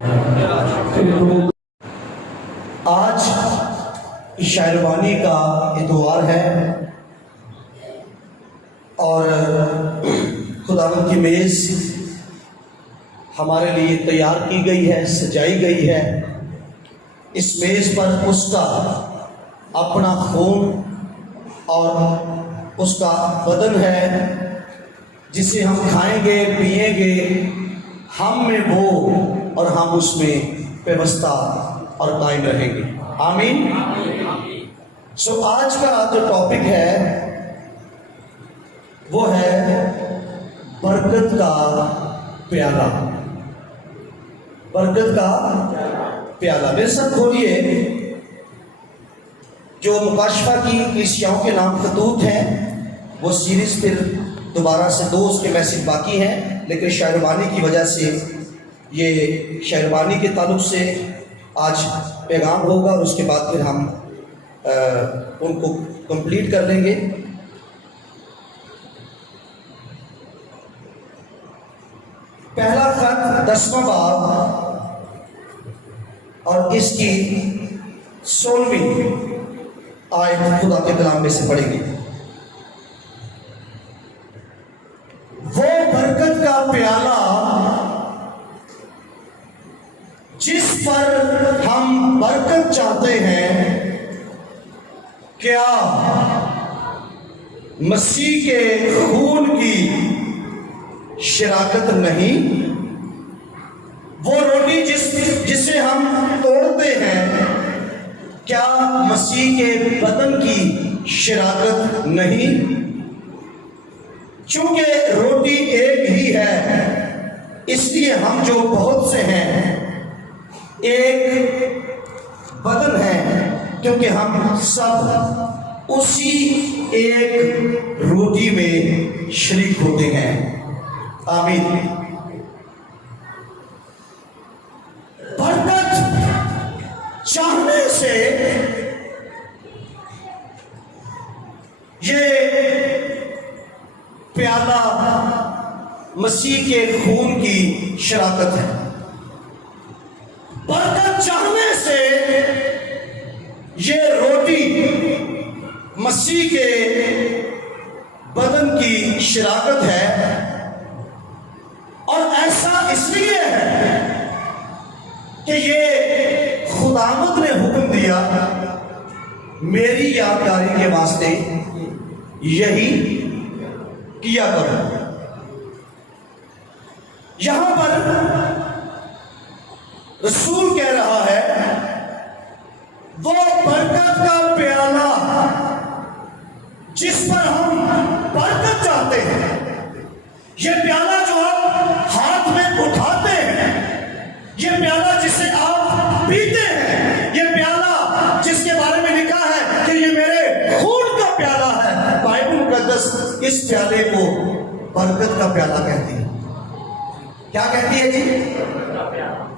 आज शायरबानी का इतवार है और खुदावंद की मेज़ हमारे लिए तैयार की गई है, सजाई गई है। इस मेज़ पर उसका अपना खून और उसका बदन है, जिसे हम खाएंगे पिएंगे। हम में वो और हम उसमें व्यवस्था और कायम रहेंगे। आमीन। सो आज का जो टॉपिक है वो है बरकत का प्याला। बरकत का प्याला। मेरे साथ खोलिए जो मुकाशफा की कलीसियाओं के नाम खतूत हैं, वो सीरीज फिर दोबारा से दो उसके मैसेज बाकी हैं, लेकिन शायरबानी की वजह से ये शायरबानी के ताल्लुक से आज पैगाम होगा और उसके बाद फिर हम उनको कंप्लीट कर लेंगे। पहला खत 10वां बाब और इसकी 16वीं आयत खुदा के कलाम में से पढ़ेंगे। वो बरकत का प्याला जिस पर हम बरकत चाहते हैं, क्या मसीह के खून की शराकत नहीं? वो रोटी जिसे हम तोड़ते हैं, क्या मसीह के बदन की शराकत नहीं? चूंकि रोटी एक ही है, इसलिए हम जो बहुत से हैं एक बदन है, क्योंकि हम सब उसी एक रोटी में शरीक होते हैं। आमीन। बरकत चाहने से ये प्याला मसीह के खून की शराकत है। बरकत चाहने से ये रोटी मसीह के बदन की शराकत है, और ऐसा इसलिए है कि ये खुदावंद ने हुक्म दिया, मेरी यादगारी के वास्ते यही किया करो। यहां पर रसूल कह रहा है, वो बरकत का प्याला जिस पर हम बरकत चाहते हैं, ये प्याला जो आप हाथ में उठाते हैं, ये प्याला जिसे आप पीते हैं, ये प्याला जिसके बारे में लिखा है कि ये मेरे खून का प्याला है, बाइबल मुकद्दस इस प्याले को बरकत का प्याला कहती है। क्या कहती है जी?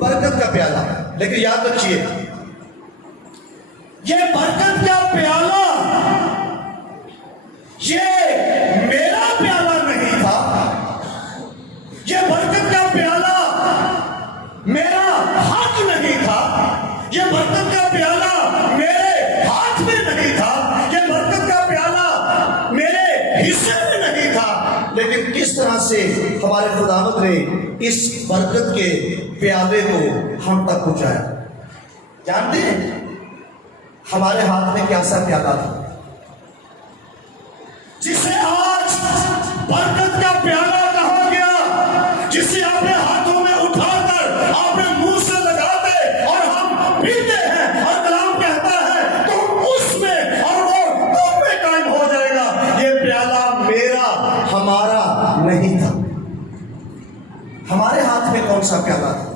बरकत का प्याला। लेकिन याद रखिए, ये बरकत का प्याला ये मेरा प्याला नहीं था। ये बरकत का प्याला मेरा हक नहीं था। ये बरकत का प्याला मेरे हाथ में नहीं था। ये बरकत का प्याला मेरे हिस्से में नहीं था। लेकिन किस तरह से हमारे खुदावंद ने इस बरकत के प्याले को हम तक पहुंचाया? जानते हैं हमारे हाथ में क्या सा प्याला था, जिसे आज बरकत का प्याला कहा गया, जिसे अपने हाथों में उठाकर अपने मुंह से लगाते और हम पीते हैं, और कलाम कहता है तुम उसमें और वो तुम में कायम हो जाएगा। ये प्याला मेरा, हमारा नहीं था। हमारे हाथ में कौन सा प्याला था?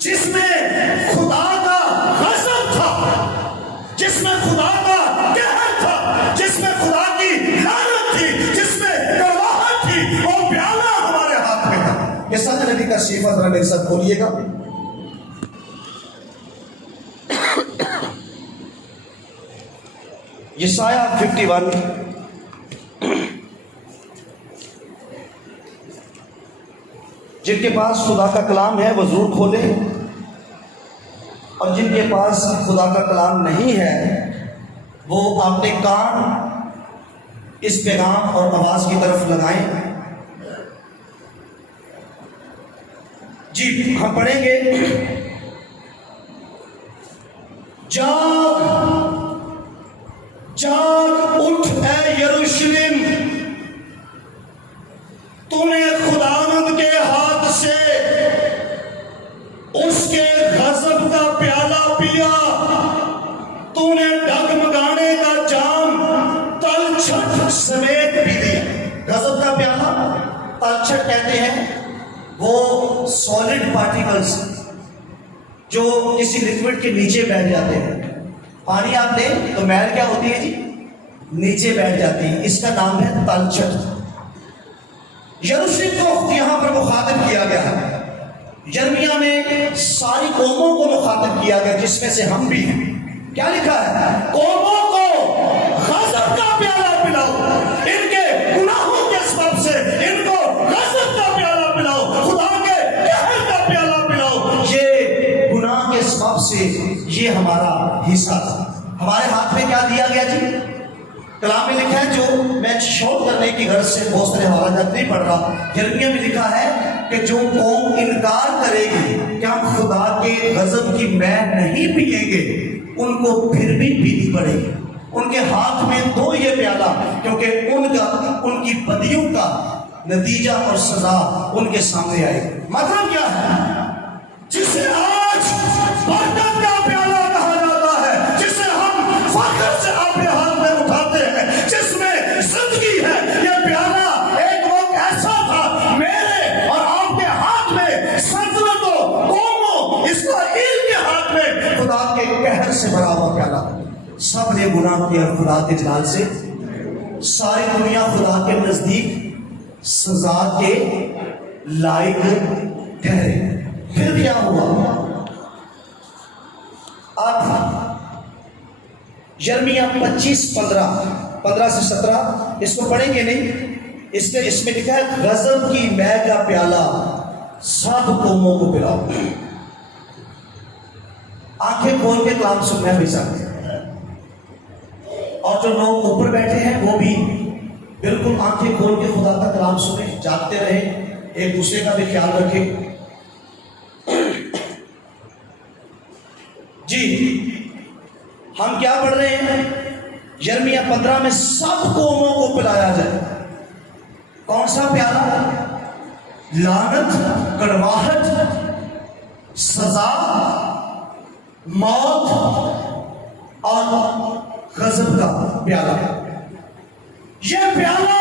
जिसमें खुदा का गज़ब था, जिसमें खुदा का कहर था, जिसमें खुदा की लानत थी, जिसमें कड़वाहट थी, वो प्याला हमारे हाथ में था। ये सच नबी का सिफत है। मेरे साथ बोलिएगा, यशाया 51 जिनके पास खुदा का कलाम है वो ज़रूर खोलें, और जिनके पास खुदा का कलाम नहीं है वो अपने कान इस पैगाम और आवाज़ की तरफ लगाएं। जी, हम पढ़ेंगे, जाग जाग उठ ऐ यरूशलेम, तूने खुदावंद के हाथ से उसके गज़ब का प्याला पिया, तूने डगमगाने का जाम तलछट समेत पी लिया। गज़ब का प्याला, तलछट कहते हैं वो सॉलिड पार्टिकल्स जो किसी लिक्विड के नीचे बैठ जाते हैं। पानी आप लें तो मैल क्या होती है जी, नीचे बैठ जाती है, इसका नाम है तलछट। यरूशलेम को यहां पर मुखातिब किया गया है। यिर्मयाह में सारी कौमों को मुखातिब किया गया, जिसमें से हम भी हैं। क्या लिखा है? कौमों को गज़ब का प्याला पिलाओ, इनके गुनाहों के सबब से इनको गज़ब का प्याला पिलाओ, खुदा के कहर का प्याला पिलाओ। ये गुनाह के सबब से ये हमारा हिस्सा था। हमारे हाथ में क्या दिया गया जी? कलाम में लिखा है, जो मैं शौक करने की गर्ज से बहुत सारे हवाला नहीं पढ़ रहा, यिर्मयाह में लिखा है कि जो कौम इनकार करेगी क्या खुदा के गजब की मैं नहीं पिएंगे, उनको फिर भी पीनी पड़ेगी। उनके हाथ में दो ये प्याला, क्योंकि उनकी बदियों का नतीजा और सजा उनके सामने आएगी। मतलब क्या है? जिसे आज बरकत का प्याला कहा जाता है, जिसे हम फख्र से अपने हाथ में उठाते हैं, जिसमें जिंदगी है, ये प्याला एक वक्त ऐसा था मेरे और आपके हाथ में, सल्तनतों कौमों इसराइल के हाथ में खुदा के कहर से भरा हुआ प्याला। सब ने गुनाह किया खुदा के जलाल से, सारी दुनिया खुदा के नजदीक सजा के लायक ठहरे। फिर क्या हुआ? अब यिर्मयाह 25:15 से 17 इसको पढ़ेंगे नहीं, इसमें लिखा है, गजब की मैं का प्याला सब कौमों को पिलाओ। आंखें खोल के कलाम सुनना है भाई, और जो लोग ऊपर बैठे हैं वो भी बिल्कुल आंखें खोल के खुदा का कलाम सुने, जागते रहे, एक दूसरे का भी ख्याल रखें। जी, हम क्या पढ़ रहे हैं? यिर्मयाह 15 में सब कौमों को पिलाया जाए। कौन सा प्याला? लानत, कड़वाहट, सजा, मौत और गजब का प्याला। यह प्याला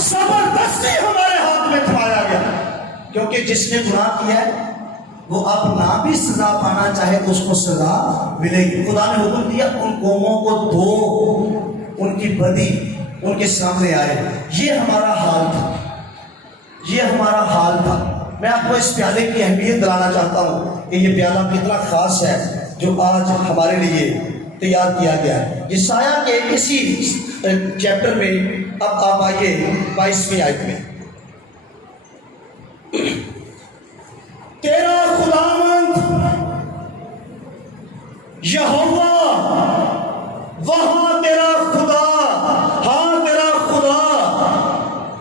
जबरदस्ती हमारे हाथ में थमाया गया, क्योंकि जिसने गुनाह किया है वो अब ना भी सजा पाना चाहे तो उसको सजा मिलेगी। खुदा ने हुक्म दिया उन कौमों को धो, उनकी बदी उनके सामने आए। ये हमारा हाल था, ये हमारा हाल था। मैं आपको इस प्याले की अहमियत दिलाना चाहता हूँ कि ये प्याला कितना खास है जो आज हमारे लिए तैयार किया गया है। यशायाह के इसी चैप्टर में अब आप आइए 22वीं आयत में। तेरा खुदावंद यहोवा, वहां तेरा खुदा, हाँ तेरा खुदा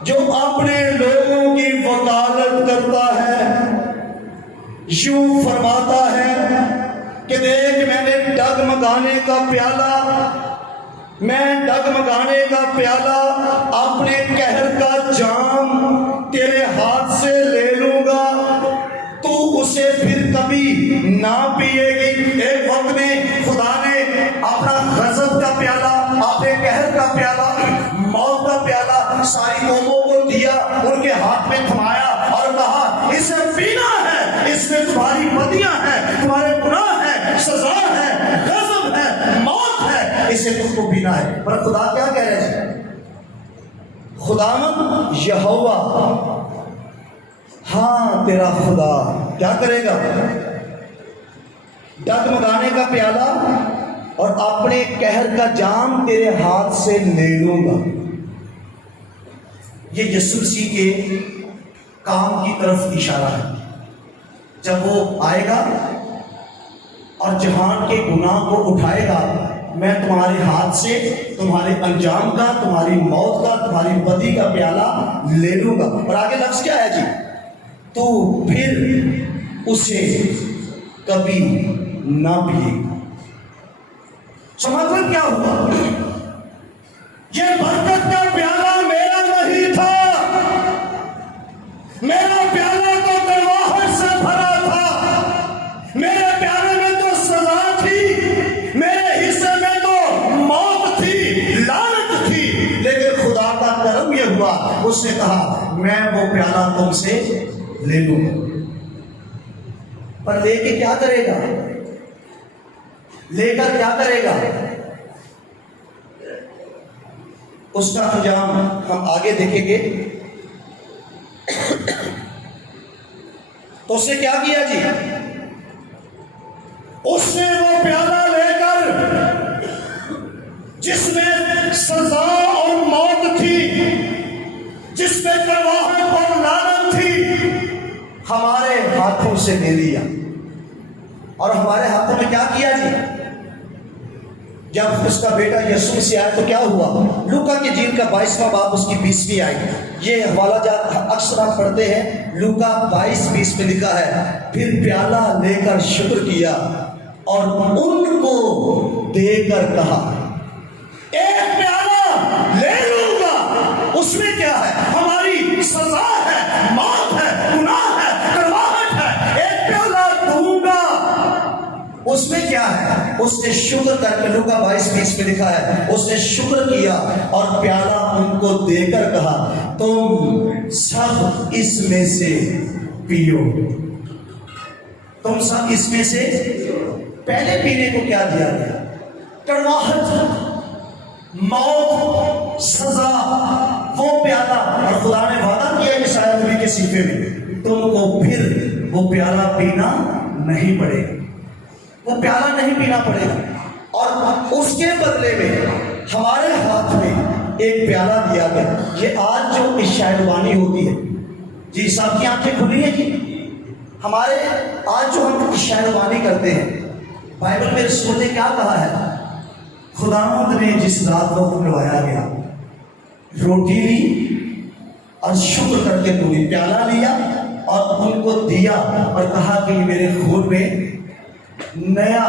जो अपने लोगों की वकालत करता है, यूं फरमाता है कि देख मैंने डगमगाने का प्याला, मैं डगमगाने का प्याला, अपने कहर का जाम तेरे हाथ से ले लूंगा, तू उसे फिर कभी ना पिएगी। एक वक्त में खुदा ने अपना गजब का प्याला, अपने कहर का प्याला, मौत का प्याला सारी कौमों को दिया, उनके हाथ में थमाया और कहा इसे पीना है, इसमें तुम्हारी बदियां हैं, तुम्हारे गुनाह है, सजा है, गजब है, मौत है, इसे तुमको पीना है। पर खुदा क्या कह रहे हैं? खुदावंद यहोवा, हाँ तेरा खुदा क्या करेगा? डगमगाने का प्याला और अपने कहर का जाम तेरे हाथ से ले लूंगा। ये यीशु मसीह के काम की तरफ इशारा है। जब वो आएगा और जहान के गुनाह को उठाएगा, मैं तुम्हारे हाथ से तुम्हारे अंजाम का, तुम्हारी मौत का, तुम्हारी बदी का प्याला ले लूंगा। और आगे लफ्ज क्या है जी? तो फिर उसे कभी ना पिएगा। मतलब क्या हुआ? ये बरकत का प्याला मेरा नहीं था, मेरा प्याला तो कड़वाहट से भरा था, मेरे प्याले में तो सजा थी, मेरे हिस्से में तो मौत थी, लानत थी। लेकिन खुदा का करम यह हुआ, उसने कहा मैं वो प्याला तुमसे ले लूंगा। पर लेके क्या करेगा? लेकर क्या करेगा? उसका अंजाम हम आगे देखेंगे। तो उसने क्या किया जी? उसने वो प्याला लेकर जिसमें सजा और मौत थी, जिसमें कड़वाहट और लानत थी, हमारे हाथों से ले लिया। और हमारे हाथों में क्या किया जी? जब उसका बेटा यीशु से आया तो क्या हुआ? लूका की जीन का 22वां बाब उसकी 20वीं आई। ये हवाला अक्सर आप पढ़ते हैं, लूका 22:20 में लिखा है, फिर प्याला लेकर शुक्र किया और उनको देकर कहा, एक प्याला ले लूंगा। उसमें क्या है? हमारी सजा है, मौत है, गुनाह है, कड़वाहट है, एक प्याला दूंगा। उसमें क्या है? उसने शुक्र करके, लूका 22:20 में लिखा है, उसने शुक्र किया और प्याला उनको देकर कहा, तुम सब इसमें से पियो, तुम सब इसमें से। पहले पीने को क्या दिया गया? कड़वाहट, मौत, सजा, वो प्याला। और खुदा ने वादा किया कि शायद नबी के सीफे में तुमको फिर वो प्याला पीना नहीं पड़ेगा, वो प्याला नहीं पीना पड़ेगा। और उसके बदले में हमारे हाथ में एक प्याला दिया गया। ये आज जो इशारवानी होती है जी, सबकी आंखें खुली है जी। हमारे आज जो हम इशारवानी करते हैं, बाइबल में रसूल ने क्या कहा है? खुदावंद ने जिस रात को करवाया गया, रोटी ली और शुक्र करके पूरी प्याला लिया और उनको दिया और कहा कि मेरे खून में नया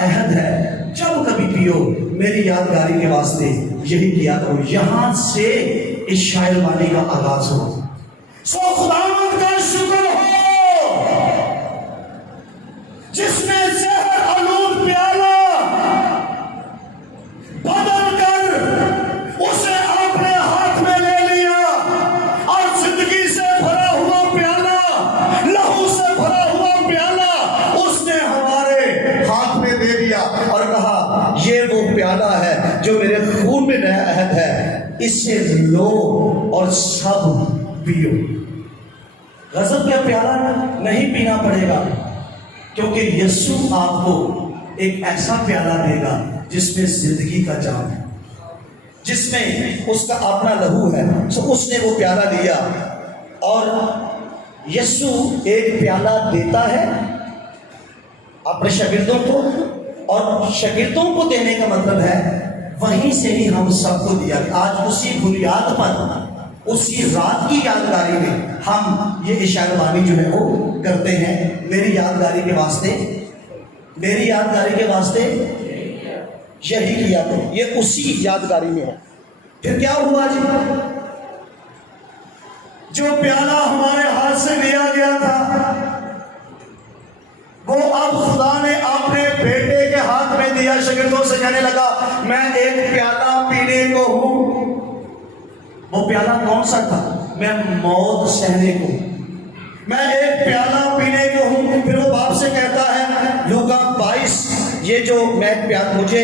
अहद है, जब कभी पियो मेरी यादगारी के वास्ते यही किया करो। यहां से इस शायरवानी का आगाज हो। सो खुदावंद का शुक्र हो जिसने जहर आलूद प्याला बदल कर उसे अपने हाथ में ले लिया और जिंदगी से भरा हुआ प्याला, लहू से भरा हुआ प्याला उसने हमारे हाथ में दे दिया और कहा, ये वो प्याला है जो मेरे खून में नया अहद है, इससे लो और सब पियो। गजब का प्याला नहीं पीना पड़ेगा, क्योंकि यीशु आपको एक ऐसा प्याला देगा जिसमें जिंदगी का जाम है, जिसमें उसका अपना लहू है। तो उसने वो प्याला लिया और यीशु एक प्याला देता है अपने शागिर्दों को, और शागिर्दों को देने का मतलब है वहीं से ही हम सबको दिया। आज उसी बुनियाद पर, उसी रात की यादगारी में हम ये इशारवानी जो है वो करते हैं। मेरी यादगारी के वास्ते, मेरी यादगारी के वास्ते यही किया, तो ये उसी यादगारी में है। फिर क्या हुआ जी? जो प्याला हमारे हाथ से लिया गया था वो अब खुदा ने अपने बेटे के हाथ में दिया। शागिर्दों से कहने लगा, मैं एक प्याला पीने को हूं। वो प्याला कौन सा था? मैं मौत सहने को, मैं एक प्याला पीने को हूं। फिर वो बाप से कहता है, लूका 22, ये जो मुझे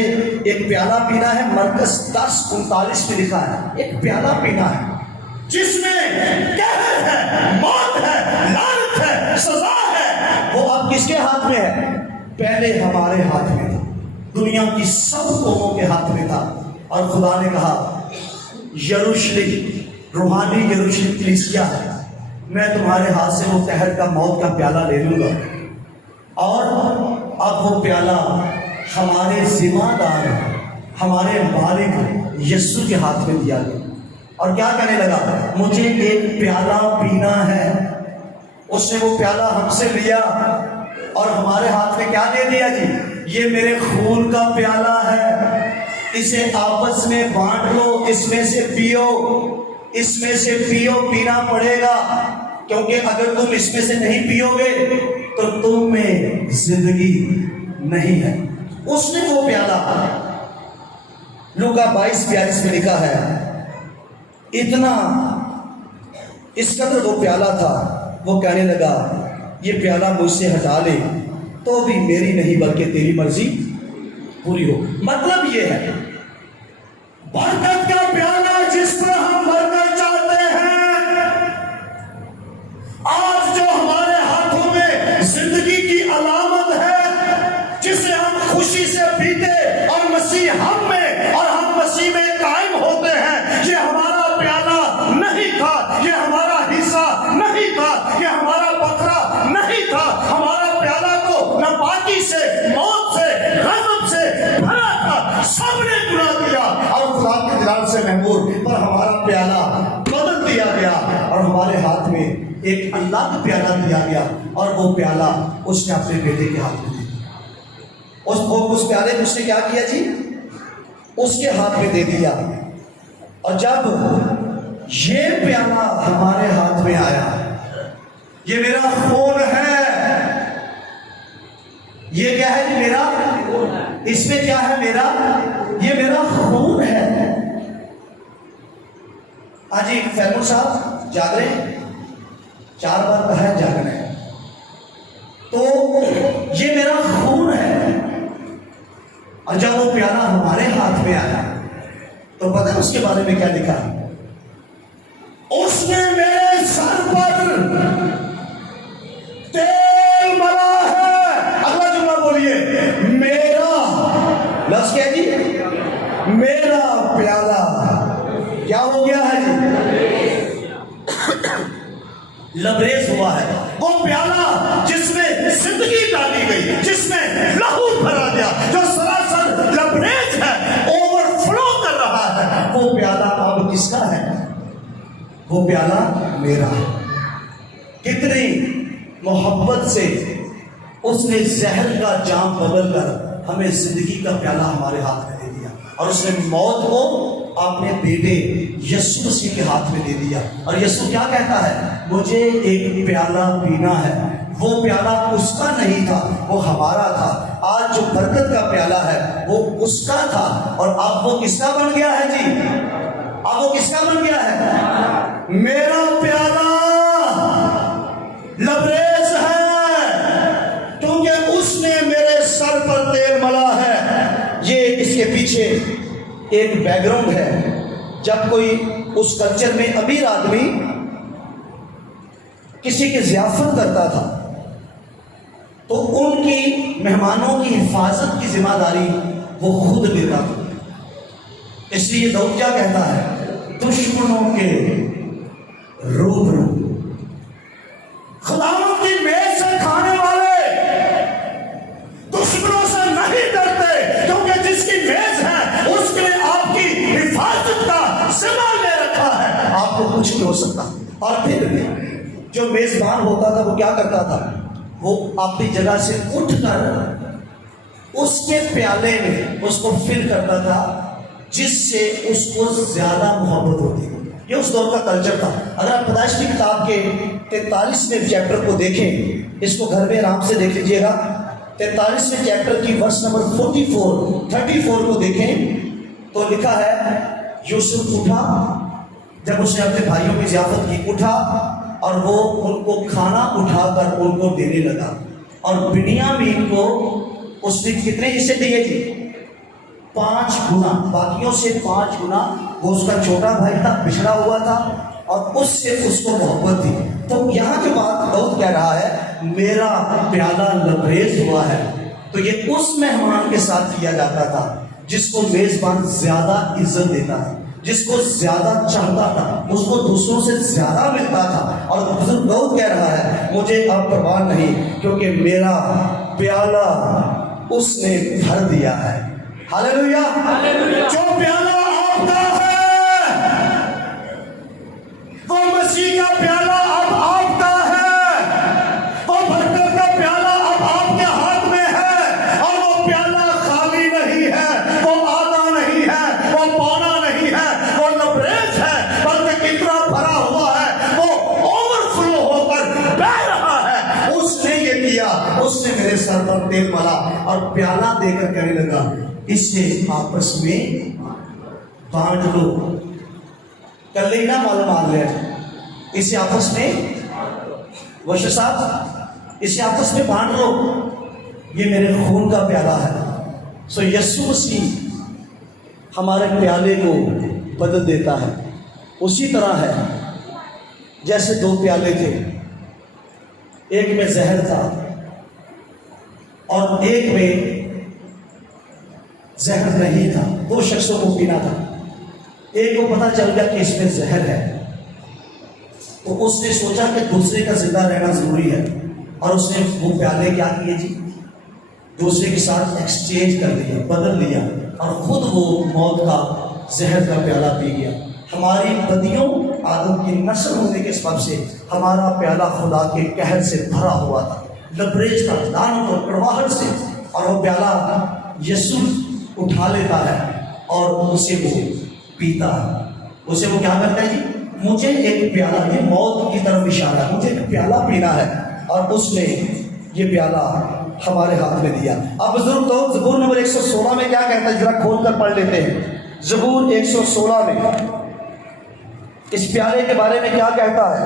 एक प्याला पीना है, मरकस 10:39 में लिखा है, एक प्याला पीना है जिसमें कहर है, मौत है, लानत है, सजा है। वो अब किसके हाथ में है? पहले हमारे हाथ में था, दुनिया की सब कौमों के हाथ में था। और खुदा ने कहा, यरूशलेम, रूहानी यरूशलेम कलीसिया है, मैं तुम्हारे हाथ से वो कहर का मौत का प्याला ले लूंगा, और अब वो प्याला हमारे जिम्मेदार, हमारे मालिक यीशु के हाथ में दिया गया। और क्या कहने लगा, मुझे एक प्याला पीना है। उसने वो प्याला हमसे लिया और हमारे हाथ में क्या दे दिया जी, ये मेरे खून का प्याला है, इसे आपस में बांट लो, इसमें से पियो, इसमें से पियो, पीना पड़ेगा, क्योंकि अगर तुम इसमें से नहीं पियोगे तो तुम में जिंदगी नहीं है। उसने वो प्याला, लूका 22:42 में लिखा है, इतना इस कदर वो प्याला था, वो कहने लगा ये प्याला मुझसे हटा ले तो भी मेरी नहीं बल्कि तेरी मर्जी पूरी हो। मतलब ये है बरकत का प्याला जिस पर हम बरकत चाहते हैं, आज जो हमारे हाथों में जिंदगी की अलामत है, जिसे हम खुशी से पीते और मसीह हम में और हम मसीह में कायम होते हैं, ये हमारा प्याला नहीं था, ये हमारा हिस्सा नहीं था, ये हमारा बकरा नहीं था। हमारा प्याला तो नापाकी से, मौत से, गजब से भरा था, सबने गुनाह किया और खुदा के जलाल से महमूर, पर हमारा प्याला बदल दिया गया और हमारे हाथ में एक अलग प्याला दिया गया, और वो प्याला उसने अपने बेटे के हाथ में दिया। उस प्याले में उसने क्या किया जी, उसके हाथ में दे दिया। और जब ये प्याला हमारे हाथ में आया, ये मेरा खून है, ये क्या है जी, मेरा, इसमें क्या है, मेरा, ये मेरा खून है। आज फैमुल साहब जाग रहे हैं, 4 बार कहा है जागना है, तो ये मेरा खून है। और जब वो प्याला हमारे हाथ में आया तो पता है उसके बारे में क्या लिखा, उसने मेरे सर पर तेल मला है। अगला जुमला बोलिए, मेरा लफ्ज क्या जी, मेरा प्याला क्या हो गया है जी, लबरेज हुआ है। वो प्याला जिसमें जिंदगी डाली गई, जिसमें लहू भरा गया, जो सरासर लबरेज है, ओवरफ्लो कर रहा है, वो प्याला अब किसका है, वो प्याला मेरा है। कितनी मोहब्बत से उसने जहर का जाम बदल कर हमें जिंदगी का प्याला हमारे हाथ में दे दिया, और उसने मौत को अपने बेटे यीशु मसीह के हाथ में दे दिया। और यीशु क्या कहता है, मुझे एक प्याला पीना है। वो प्याला उसका नहीं था, वो हमारा था। आज जो बरकत का प्याला है वो उसका था, और अब वो किसका बन गया है जी, अब वो किसका बन गया है, मेरा प्याला लबरेज है, क्योंकि उसने मेरे सर पर तेल मला है। ये इसके पीछे एक बैकग्राउंड है। जब कोई उस कल्चर में अमीर आदमी किसी की ज़ियाफत करता था तो उनकी मेहमानों की हिफाजत की जिम्मेदारी वो खुद लेता था। इसलिए दाऊद क्या कहता है, दुश्मनों के रूबरू खुदावंद की मेज से खाने वाले दुश्मनों से नहीं डरते, क्योंकि जिसकी मेज है उसके लिए आपकी हिफाजत का जिम्मा ले रखा है, आपको कुछ नहीं हो सकता। और फिर भी जो मेजबान होता था वो क्या करता था, वो अपनी जगह से उठकर उसके प्याले में उसको फिल करता था जिससे उसको ज्यादा मोहब्बत होती है। ये उस दौर का कल्चर था। अगर आप पैदाइश की किताब के 43वें चैप्टर को देखें, इसको घर में आराम से देख लीजिएगा, 43वें चैप्टर की वर्ष नंबर 34 को देखें तो लिखा है, यूसुफ उठा जब उसने अपने भाइयों की ज़ियाफत की, उठा और वो उनको खाना उठाकर उनको देने लगा, और बिन्यामीन को उसने कितने हिस्से दिए थे, 5 गुना, बाकियों से 5 गुना। वो उसका छोटा भाई था, पिछड़ा हुआ था, और उससे उसको मोहब्बत थी। तो यहाँ जो बात दाऊद कह रहा है, मेरा प्याला लबरेज हुआ है, तो ये उस मेहमान के साथ किया जाता था जिसको मेजबान ज्यादा इज्जत देता है। जिसको ज्यादा चाहता था, उसको दूसरों से ज्यादा मिलता था। और बुजुर्ग दाऊद कह रहा है, मुझे अब परवाह नहीं, क्योंकि मेरा प्याला उसने भर दिया है। हालेलुया। जो प्याला आपका है, वो मसीह का प्याला अब आपका है, वो बरकत का प्याला अब आपके हाथ में है। और वो प्याला खाली नहीं है, वो आधा नहीं है, वो पौना नहीं है, वो लबरेज है, बल्कि इतना भरा हुआ है, वो ओवरफ्लो होकर बह रहा है। उसने ये किया, उसने मेरे सर पर तेल मला और प्याला देकर कहने लगा, इसे आपस में बांट लो। कल ही ना मार ले, इसे आपस में, वर्षा साहब, इसे आपस में बांट लो, ये मेरे खून का प्याला है। सो यीशु मसीह हमारे प्याले को बदल देता है। उसी तरह है जैसे दो प्याले थे, एक में जहर था और एक में जहर नहीं था। दो शख्सों को पीना था, एक को पता चल गया कि इसमें जहर है, तो उसने सोचा कि दूसरे का जिंदा रहना जरूरी है, और उसने वो प्याले क्या किए जी, दूसरे के साथ एक्सचेंज कर दिया, बदल लिया, और खुद वो मौत का जहर का प्याला पी गया। हमारी बदियों, आदम की नस्ल होने के सबब से हमारा प्याला खुदा के कहर से भरा हुआ था, लबरेज था, दानत और कड़वाहट से। और वो प्याला यीशु उठा लेता है और उसे वो पीता है। उसे वो क्या करता है जी, मुझे एक प्याला, ये मौत की तरफ इशारा, मुझे एक प्याला पीना है, और उसने ये प्याला हमारे हाथ में दिया। अब बुजुर्ग तो ज़बूर नंबर 116 में क्या कहता है, जरा खोल कर पढ़ लेते हैं। ज़बूर 116 में इस प्याले के बारे में क्या कहता है।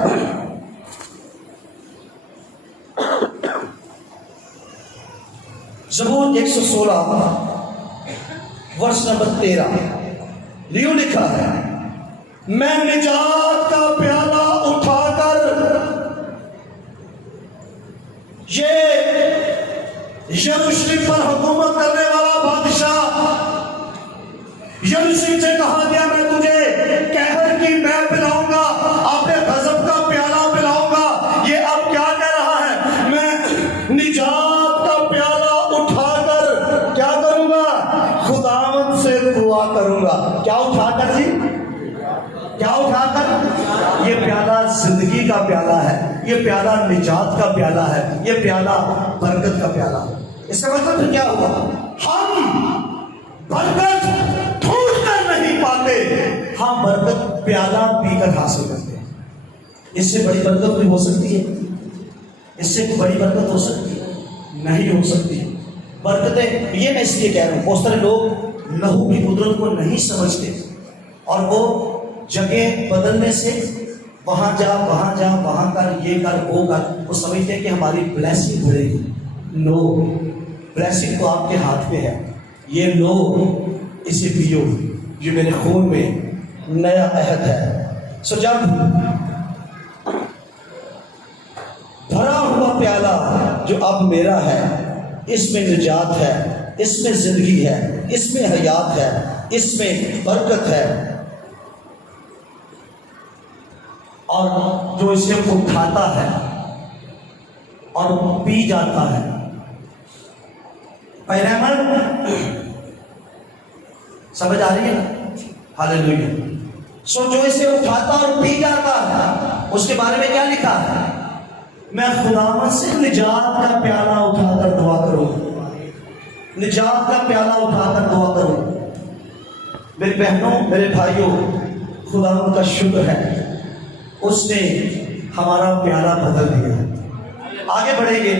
ज़बूर 116 वर्ष नंबर 13 लियो लिखा है, मैं निजात का प्याला उठाकर ये यरूशलेम पर हुकूमत करने वाला बादशाह, यरूशलेम से कहा गया मैं तुझे कहर की मैं पिलाऊंगा, अपने गजब का प्याला पिलाऊंगा। ये अब क्या कह रहा है, मैं निजात का प्याला उठाकर क्या करूंगा, खुदावंद से दुआ करूंगा। क्या उठाकर जी, क्या उठाकर, ये प्याला जिंदगी का प्याला है, ये प्याला निजात का प्याला है, ये प्याला बरकत का प्याला है। इसका मतलब फिर क्या हुआ, हम बरकत ढूंढ कर नहीं पाते, हम बरकत प्याला पीकर हासिल करते हैं। इससे बड़ी बरकत भी हो सकती है, इससे बड़ी बरकत हो सकती है, नहीं हो सकती है। बरकतें, ये मैं इसलिए कह रहा हूँ, बहुत सारे लोग लहू की कुदरत को नहीं समझते, और वो जगह बदलने से वहां जा वहां कर, ये कर वो कर, वो समझते हैं कि हमारी ब्लेसिंग बढ़ेगी। नो, ब्लेसिंग तो आपके हाथ में है। ये लो, इसे पियो, ये मेरे खून में नया अहद है। सो जब भरा हुआ प्याला जो अब मेरा है, इसमें निजात है, इसमें जिंदगी है, इसमें हयात है, इसमें बरकत है, और जो इसे उठाता है और पी जाता है, पैरामल समझ आ रही है ना, हालेलुया। सो जो इसे उठाता और पी जाता है, उसके बारे में क्या लिखा है, मैं खुदावंद से निजात का प्याला उठाकर दुआ करूं, निजात का प्याला उठाकर दुआ करूं। मेरी बहनों, मेरे भाइयों, खुदावंद का शुक्र है, उसने हमारा प्याला बदल दिया। आगे बढ़ेंगे।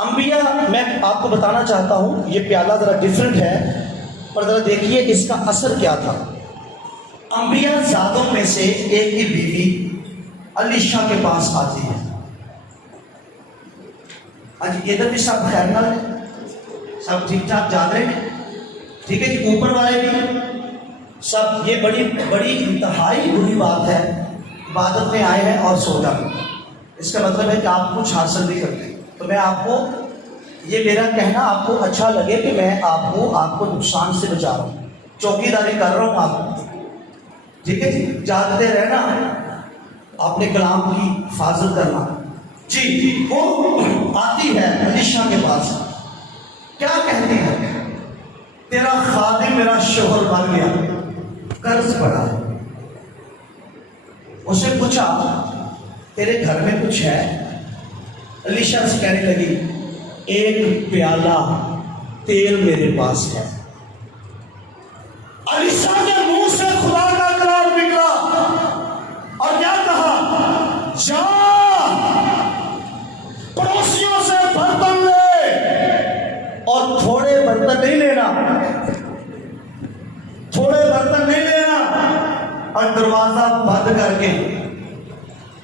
अंबिया, मैं आपको बताना चाहता हूं, ये प्याला जरा डिफरेंट है, पर जरा देखिए इसका असर क्या था। अंबिया ज़ादों में से एक की बीवी अलीशा के पास आती है। आज इधर भी सब खैरनाल है, सब ठीक ठाक जा रहे हैं, ठीक है जी, ऊपर वाले भी सब। ये बड़ी बड़ी इंतहाई बुरी बात है, इबादत में आए हैं और सो जाते। इसका मतलब है कि आप कुछ हासिल नहीं करते। तो मैं आपको ये मेरा कहना आपको अच्छा लगे कि मैं आपको नुकसान से बचा रहा हूँ, चौकीदारी कर रहा हूँ आपको, ठीक है जी। जागते रहना, अपने कलाम की हिफाजत करना जी। वो आती है अलीशा के पास, क्या कहती है, तेरा खादिम मेरा शोहर बन गया, कर्ज पड़ा है। उसे पूछा तेरे घर में कुछ है? अलीशा से कहने लगी एक प्याला तेल मेरे पास है। अलीशा के मुंह से खुदा का कलाम निकला और क्या कहा, जा पड़ोसियों से बर्तन ले, और थोड़े बर्तन नहीं लेना, थोड़े बर्तन नहीं लेना, और दरवाजा बंद करके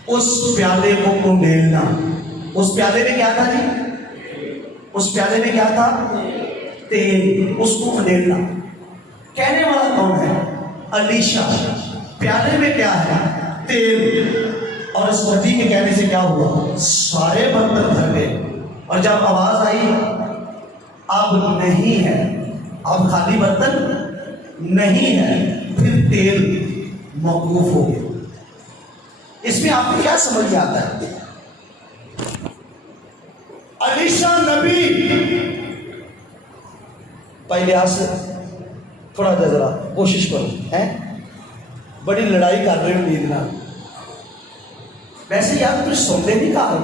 उस प्याले को उंडेलना। उस प्याले में क्या था जी? उस प्याले में क्या था? तेल। उसको उंडेलना। कहने वाला कौन है? अलीशा। प्याले में क्या है? तेल। और इस पति के कहने से क्या हुआ? सारे बर्तन भर गए। और जब आवाज आई अब नहीं है, अब खाली बर्तन नहीं है, फिर तेल मौकूफ हो गया। इसमें आपको क्या समझ में आता है? अलीशा नबी पहले आज से थोड़ा जरा कोशिश करो, है बड़ी लड़ाई कर रहे हो नींद ना। वैसे यार कुछ सुनते नहीं कहा,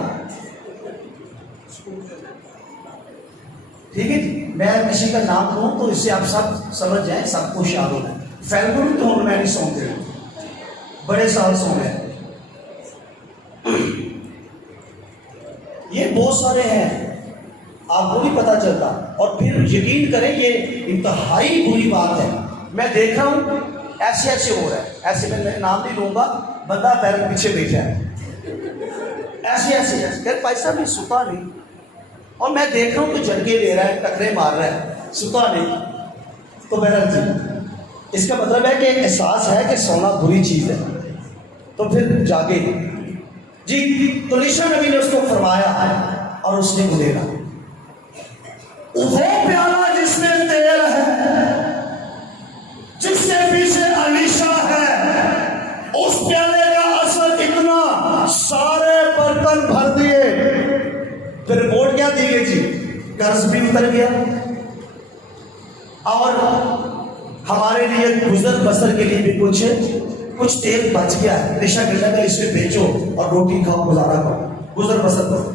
ठीक है जी। मैं किसी का नाम लूं तो इससे आप सब समझ जाएं, सबको होशियार होना है। फैलगुन तो मैं नहीं सुनते, बड़े साल सुने, ये बहुत सारे हैं, आपको नहीं पता चलता। और फिर यकीन करें ये इंतहाई बुरी बात है। मैं देख रहा हूं ऐसे ऐसे हो रहा है, ऐसे मैं नाम नहीं लूंगा, बंदा पैर के पीछे बैठा है, ऐसे ऐसे यार पैसा भी सुता नहीं, और मैं देख रहा हूं तो झटके ले रहा है, टकरे मार रहा है, सुता नहीं। तो बहरहाल जी, इसका मतलब है कि एहसास है कि सोना बुरी चीज है, तो फिर जागे जी। तो अलीशा नबी ने उसको फरमाया और उसने उधेड़ा। वो प्याला जिसमें तेल है, जिसके पीछे अलीशा है, उस प्याले का असर इतना, सारे बर्तन भर दिए। फिर रिपोर्ट क्या दी गई जी? कर्ज भी उतर गया, और हमारे लिए गुजर बसर के लिए भी कुछ तेल बच गया है। अलीशा कहने लगा इसे बेचो और रोटी खाओ, गुजारा करो, गुजर बसर करो।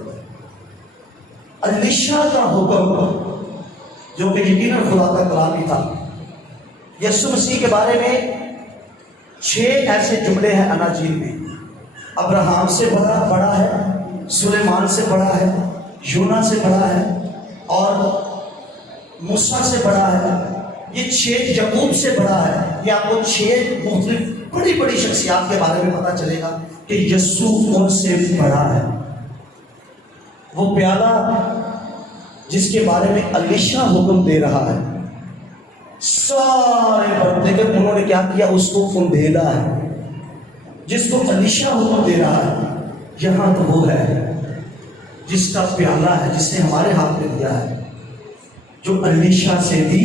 अलीशा का हुक्म, जो कि यकीनन खुदा का कलाम ही था। यीशु मसीह के बारे में 6 ऐसे जुमले हैं अनाजील में। अब्राहम से बड़ा है, सुलेमान से बड़ा है, यूना से बड़ा है, और मूसा से बड़ा है। ये 6 याकूब से बड़ा है। ये आपको 6 मुख्तलिफ बड़ी बड़ी शख्सियात के बारे में पता चलेगा कि यीशु उनसे बड़ा है। वो प्याला जिसके बारे में अलीशा हुक्म दे रहा है, सारे बर्तन के उन्होंने क्या किया? उसको उंडेला है। जिसको अलीशा हुक्म दे रहा है, यहां तो वो है जिसका प्याला है, जिसने हमारे हाथ में दिया है, जो अलीशा से भी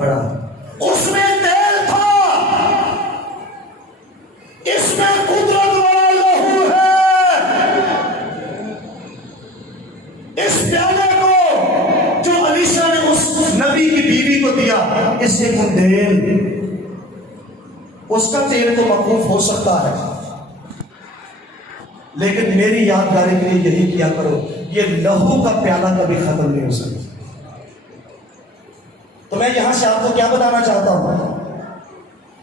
बड़ा। उसमें तेल था, इसमें कुदरत वाला लहू है। इस प्याले को जो अलीशा ने उस नबी की बीवी को दिया, इससे तेल, उसका तेल तो मकरूफ हो सकता है, लेकिन मेरी यादगारी के लिए यही किया करो, ये लहू का प्याला कभी खत्म नहीं हो सकता। तो मैं यहां से आपको क्या बताना चाहता हूं?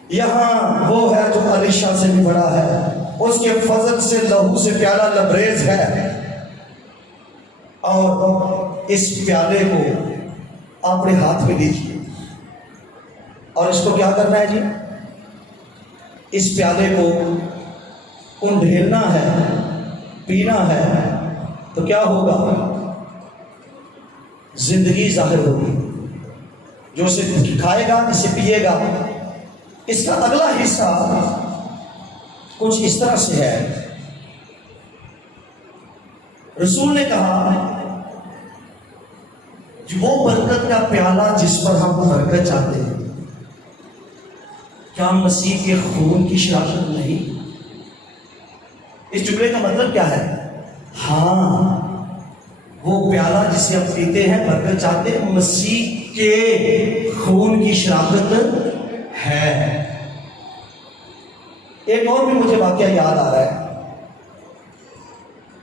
यहां वो है जो अलीशा से भी बड़ा है, उसके फजल से, लहू से प्याला लबरेज है। और इस प्याले को अपने हाथ में लीजिए, और इसको क्या करना है जी? इस प्याले को उंडेलना है, पीना है, तो क्या होगा? जिंदगी जाहिर होगी। जो इसे खाएगा, इसे पिएगा, इसका अगला हिस्सा कुछ इस तरह से है। रसूल ने कहा वो बरकत का प्याला जिस पर हम बरकत चाहते हैं, क्या मसीह के खून की शराकत नहीं? इस जुमले का मतलब क्या है? हाँ, वो प्याला जिसे हम पीते हैं, बरकत चाहते हैं, मसीह के खून की शराकत है। एक और भी मुझे वाकया याद आ रहा है,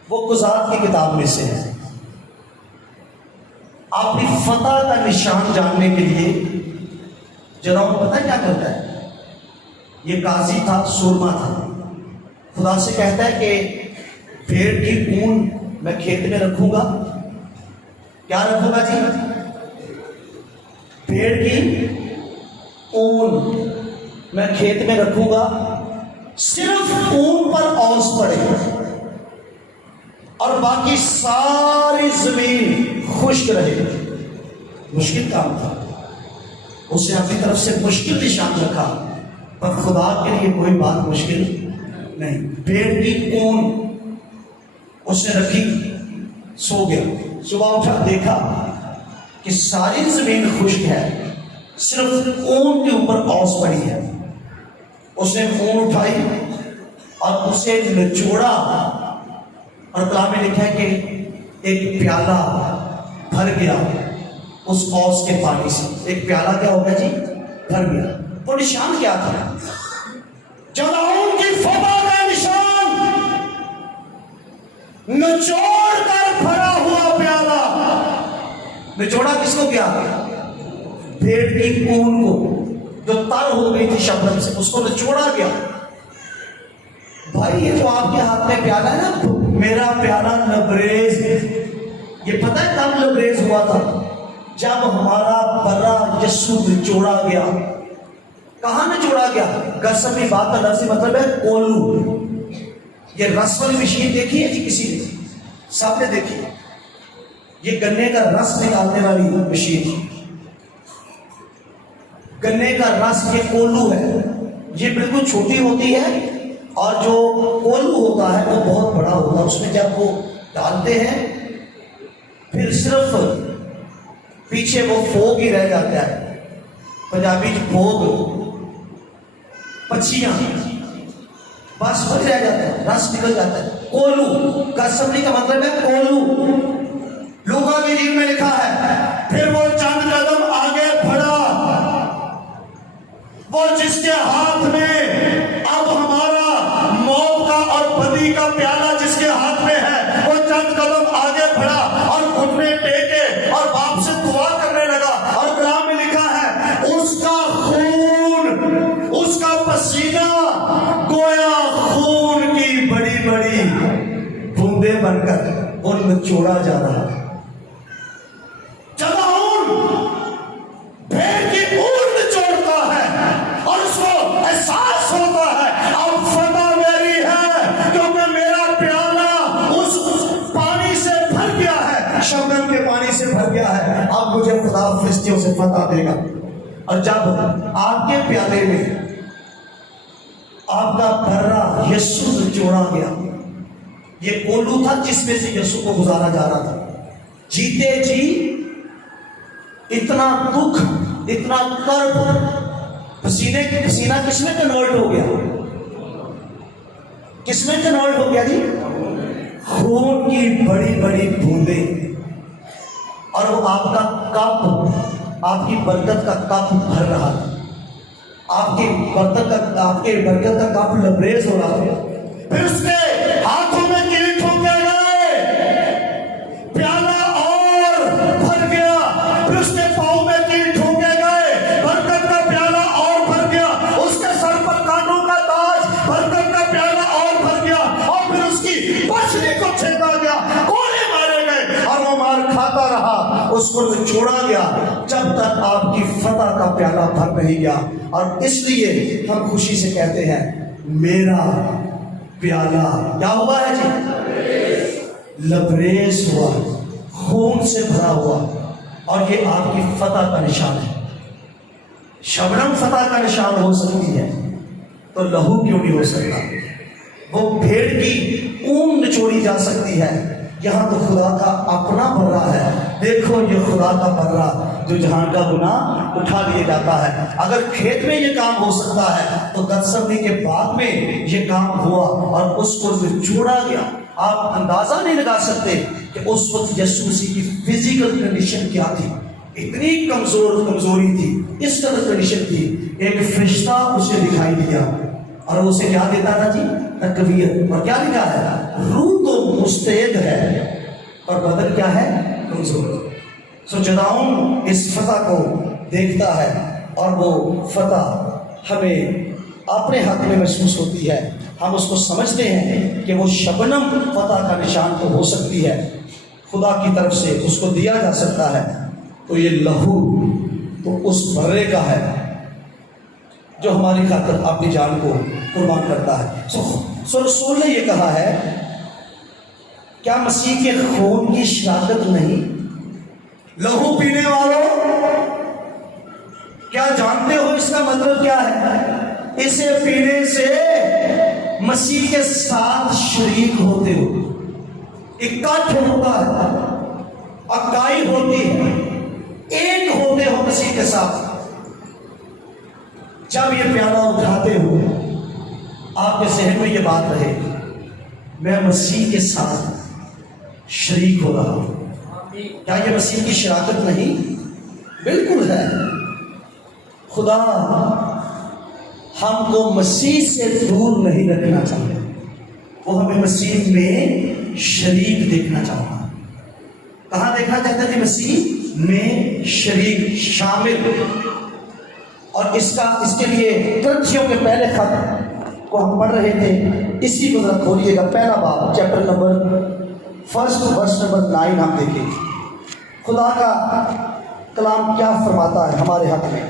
वो कुज़ात की किताब में से है। अपनी फतह का निशान जानने के लिए जनाब पता है क्या करता है? ये काजी था, सुरमा था, खुदा से कहता है कि भेड़ की ऊन मैं खेत में रखूंगा। क्या रखूंगा जी? भेड़ की ऊन मैं खेत में रखूंगा, सिर्फ ऊन पर औस पड़े और बाकी सारी जमीन खुश्क रहे। मुश्किल काम था, उसे अपनी तरफ से मुश्किल निशान रखा, पर खुदा के लिए कोई बात मुश्किल नहीं। भेड़ की ऊन उसने रखी, सो गया। सुबह उठा, देखा कि सारी जमीन खुश्क है, सिर्फ ऊन के ऊपर औस पड़ी है। उसने ऊन उठाई और उसे निचोड़ा, और कलाम में लिखा है कि एक प्याला भर गया उस औस के पानी से। एक प्याला क्या हो गया जी? भर गया। वो निशान क्या था? जलाऊं की फतह का निशान, निचोड़ कर भरा हुआ प्याला। निचोड़ा किसको किया? भेड़ की ऊन को, जो तर हो गई थी शबनम से, उसको निचोड़ा गया। भाई, ये जो आपके हाथ में प्याला है ना, मेरा प्याला लबरेज, ये पता है कब लबरेज हुआ था? जब हमारा बर्रा यीशु निचोड़ा गया। कहां निचोड़ा गया? कसम की बात का लफ्ज़ी मतलब है कोलू। ये रस वाली मशीन देखी है जी किसी ने? सबने देखी? ये गन्ने का रस निकालने वाली मशीन, गन्ने का रस, ये कोलू है। ये बिल्कुल छोटी होती है, और जो कोलू होता है वो बहुत बड़ा होता है। उसमें जब वो डालते हैं, फिर सिर्फ पीछे वो फोग ही रह जाता है। पंजाबी फोग, पछियां, बस वही रह जाता है, रस निकल जाता है। कोलू का शब्द का मतलब है कोलू। लूका की इंजील में लिखा है, फिर वो चंद कदम आगे बढ़ा, वो जिसके हाथ में अब हमारा मौत का और बदी का प्याला जिसके हाथ में है, वो चंद कदम आगे बढ़ा और घुटने टेके और बाप से दुआ करने लगा। और कलाम में लिखा है, उसका खून, उसका पसीना गोया खून की बड़ी बड़ी बूंदे बनकर वो निचोड़ा जा रहा है। शबनम के पानी से भर गया है, अब मुझे खुदा फिलिस्तियों से फतह देगा। और जब आपके प्याले में आपका बर्रा यीशु निचोड़ा गया, ये कोलू था जिसमें से यीशु को गुजारा जा रहा था। जीते जी इतना दुख, इतना कर्ब, पसीना किसमें कन्वर्ट हो गया? किसमें कन्वर्ट हो गया जी? खून की बड़ी बड़ी बूंदें। और वो आपका कप, आपकी बरकत का कप भर रहा था। आपके बरकत का कप लबरेज हो रहा था। फिर उसके हाथों में किरीट होके गए, प्याला और भर गया। फिर उसके पांव में किरीट होके गए, बरकत का प्याला और भर गया। उसके सर पर कांटों का ताज, बरकत का प्याला और भर गया। और फिर उसकी पसली को छेदा गया, गोले मारे गए और वो मार खाता रहा, उसको निचोड़ा गया जब तक आपकी फतह का प्याला भर नहीं गया। और इसलिए हम खुशी से कहते हैं, मेरा प्याला क्या हुआ है जी? लबरेज हुआ, खून से भरा हुआ। और ये आपकी फतह का निशान है। शबनम फतह का निशान हो सकती है, तो लहू क्यों नहीं हो सकता? वो भेड़ की ऊन निचोड़ी जा सकती है, यहाँ तो खुदा का अपना बर्रा है। देखो ये खुदा का बर्रा जो जहां का गुनाह उठा लिया जाता है। अगर खेत में ये काम हो सकता है तो गतसमनी के बाग में ये काम हुआ और उसको जो छोड़ा गया, आप अंदाजा नहीं लगा सकते कि उस वक्त यीशु मसीह की फिजिकल कंडीशन क्या थी। इतनी कमजोरी थी, इस तरह कंडीशन थी। एक फरिश्ता उसे दिखाई दिया और उसे क्या देता था जी? तकवीर। और क्या लिखा है? रूह तो मुस्तैद है और बदन क्या है? कमजोर। सो जदाऊन इस फतह को देखता है और वो फतह हमें अपने हाथ में महसूस होती है। हम उसको समझते हैं कि वो शबनम फतह का निशान तो हो सकती है, खुदा की तरफ से उसको दिया जा सकता है। तो ये लहू तो उस बर्रे का है जो हमारी खातिर अपनी जान को कुर्बान करता है। सो रसूल ने ये कहा है, क्या मसीह के खून की शराकत नहीं? लहू पीने वालों, क्या जानते हो इसका मतलब क्या है? इसे पीने से मसीह के साथ शरीक होते हो, इकट्ठ होता है, अकाई होती है, एक होते हो मसीह के साथ। जब ये प्याला उठाते हो आपके जहन में ये बात रहे, मैं मसीह के साथ शरीक हो रहा हूं। क्या ये मसीह की शराकत नहीं? बिल्कुल है। खुदा हमको मसीह से दूर नहीं रखना चाहता, वो हमें मसीह में शरीक देखना चाहता है। कहाँ देखना चाहता है? मसीह में शरीक, शामिल। और इसके लिए ग्रंथियों के पहले खत को हम पढ़ रहे थे, इसी को जरा खोलिएगा। पहला बाब, चैप्टर नंबर 1 वर्स नंबर 9 हम देखें खुदा का कलाम क्या फरमाता है हमारे हक में।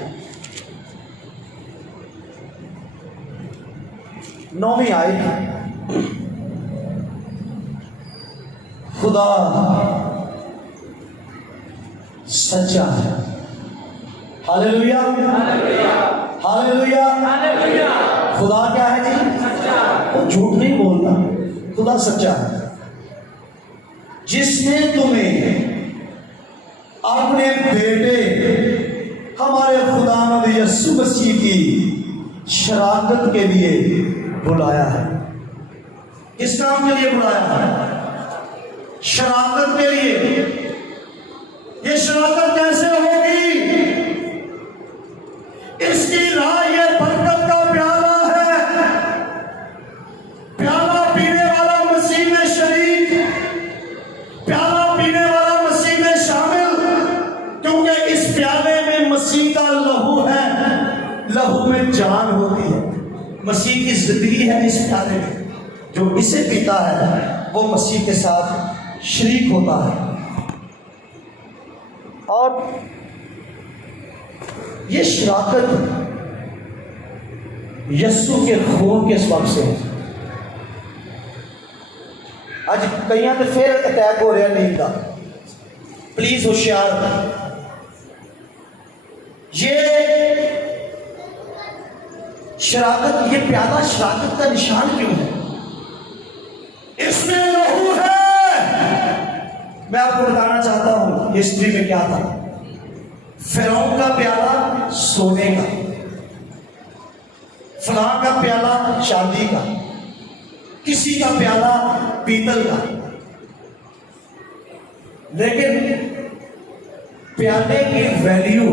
9वीं आयत, खुदा सच्चा है। Hallelujah, hallelujah, hallelujah. खुदा क्या है जी? सच्चा। वो झूठ नहीं बोलता, खुदा सच्चा है। जिसने तुम्हें अपने बेटे हमारे खुदावंद यीशु मसीह की शराकत के लिए बुलाया है। किस काम के लिए बुलाया है? शराकत के लिए। ये शराकत कैसे होगी? इसकी राह ये बरकत का प्याला है। प्याला पीने वाला मसीह में शरीक, प्याला पीने वाला मसीह में शामिल, क्योंकि इस प्याले में मसीह का लहू है। लहू में जान होती है, मसीह की जिंदगी है इस प्याले में। जो इसे पीता है वो मसीह के साथ शरीक होता है। और ये शराकत यीशु के खून के सबब से है। आज कई तो फिर अटैक हो रहा नींद का, प्लीज होशियार। ये शराकत, ये प्याला शराकत का निशान क्यों है? इसमें लहू है। मैं आपको बताना चाहता हूं हिस्ट्री में क्या था। फिरौन का प्याला सोने का, फलां का प्याला चांदी का, किसी का प्याला पीतल का, लेकिन प्याले की वैल्यू